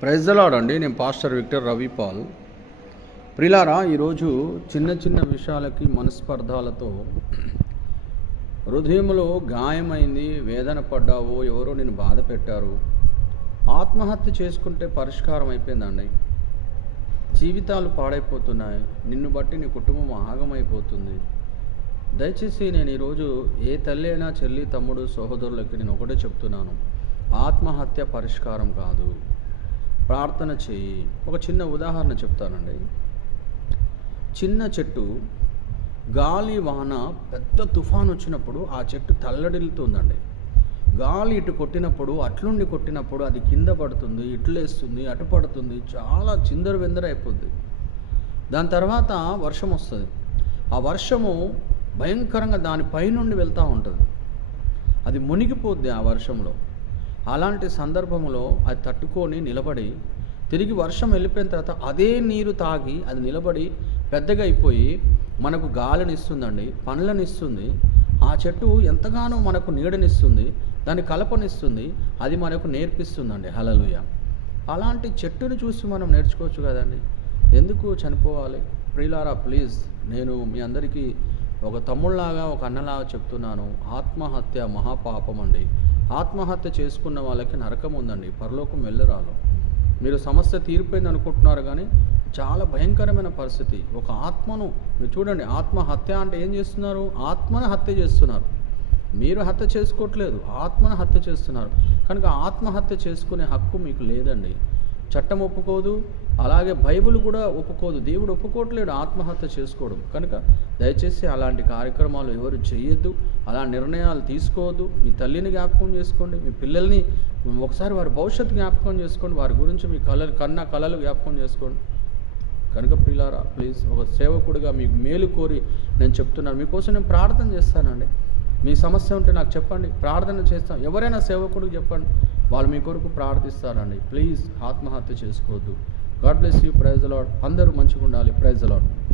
Praise the lord అండి. నేను pastor Victor Ravi Paul. ప్రిలారా, ఈరోజు చిన్న చిన్న విషయాలకి మనస్పర్ధాలతో హృదయంలో గాయమైంది, వేదన పడ్డావు, ఎవరో నేను బాధ పెట్టారు, ఆత్మహత్య చేసుకుంటే పరిష్కారం అయిపోయిందండి. జీవితాలు పాడైపోతున్నాయి, నిన్ను బట్టి నీ కుటుంబం ఆగమైపోతుంది. దయచేసి నేను ఈరోజు ఏ తల్లి అయినా, చెల్లి, తమ్ముడు, సహోదరులకి నేను ఒకటే చెప్తున్నాను, ఆత్మహత్య పరిష్కారం కాదు. ప్రార్థన చేయి. ఒక చిన్న ఉదాహరణ చెప్తానండి. చిన్న చెట్టు గాలి వాన పెద్ద తుఫాను వచ్చినప్పుడు ఆ చెట్టు తల్లడిల్లుతుందండి. గాలి ఇటు కొట్టినప్పుడు, అట్లుండి కొట్టినప్పుడు అది కింద పడుతుంది, ఇట్లేస్తుంది, అటు పడుతుంది, చాలా చిందరవిందర అయిపోద్ది. దాని తర్వాత వర్షం వస్తుంది. ఆ వర్షము భయంకరంగా దాని పైనుండి వెళ్తూ ఉంటుంది. అది మునిగిపోద్ది ఆ వర్షంలో. అలాంటి సందర్భంలో అది తట్టుకొని నిలబడి, తిరిగి వర్షం వెళ్ళిపోయిన తర్వాత అదే నీరు తాగి అది నిలబడి పెద్దగా అయిపోయి మనకు గాలినిస్తుందండి, పండ్లనిస్తుంది. ఆ చెట్టు ఎంతగానో మనకు నీడనిస్తుంది, దాని కలపనిస్తుంది, అది మనకు నేర్పిస్తుందండి. హల్లెలూయా. అలాంటి చెట్టుని చూసి మనం నేర్చుకోవచ్చు కదండి. ఎందుకు చనిపోవాలి? ప్రియులారా, ప్లీజ్, నేను మీ అందరికీ ఒక తమ్ముళ్ళలాగా, ఒక అన్నలాగా చెప్తున్నాను. ఆత్మహత్య మహాపాపం అండి. ఆత్మహత్య చేసుకున్న వాళ్ళకి నరకం ఉందండి, పరలోకం వెళ్ళరాలు. మీరు సమస్య తీరిపోయింది అనుకుంటున్నారు, కానీ చాలా భయంకరమైన పరిస్థితి. ఒక ఆత్మను మీరు చూడండి, ఆత్మహత్య అంటే ఏం చేస్తున్నారు? ఆత్మను హత్య చేస్తున్నారు. మీరు హత్య చేసుకోవట్లేదు, ఆత్మను హత్య చేస్తున్నారు. కనుక ఆత్మహత్య చేసుకునే హక్కు మీకు లేదండి. చట్టం ఒప్పుకోదు, అలాగే బైబిల్ కూడా ఒప్పుకోదు. దేవుడు ఒప్పుకోవట్లేడు ఆత్మహత్య చేసుకోవడం. కనుక దయచేసి అలాంటి కార్యక్రమాలు ఎవరు చేయొద్దు, అలా నిర్ణయాలు తీసుకోవద్దు. మీ తల్లిని జ్ఞాపకం చేసుకోండి, మీ పిల్లల్ని ఒకసారి వారి భవిష్యత్తు జ్ఞాపకం చేసుకోండి, వారి గురించి మీ కళలు జ్ఞాపకం చేసుకోండి. కనుక ప్రియులారా, ప్లీజ్, ఒక సేవకుడిగా మీకు మేలు కోరి నేను చెప్తున్నాను. మీకోసం నేను ప్రార్థన చేస్తానండి. మీ సమస్య ఉంటే నాకు చెప్పండి, ప్రార్థన చేస్తాను. ఎవరైనా సేవకుడికి చెప్పండి, వాళ్ళు మీ కొరకు ప్రార్థిస్తారండి. ప్లీజ్ ఆత్మహత్య చేసుకోవద్దు. God bless you. Praise the Lord. అందరూ మంచిగా ఉండాలి. Praise the lord.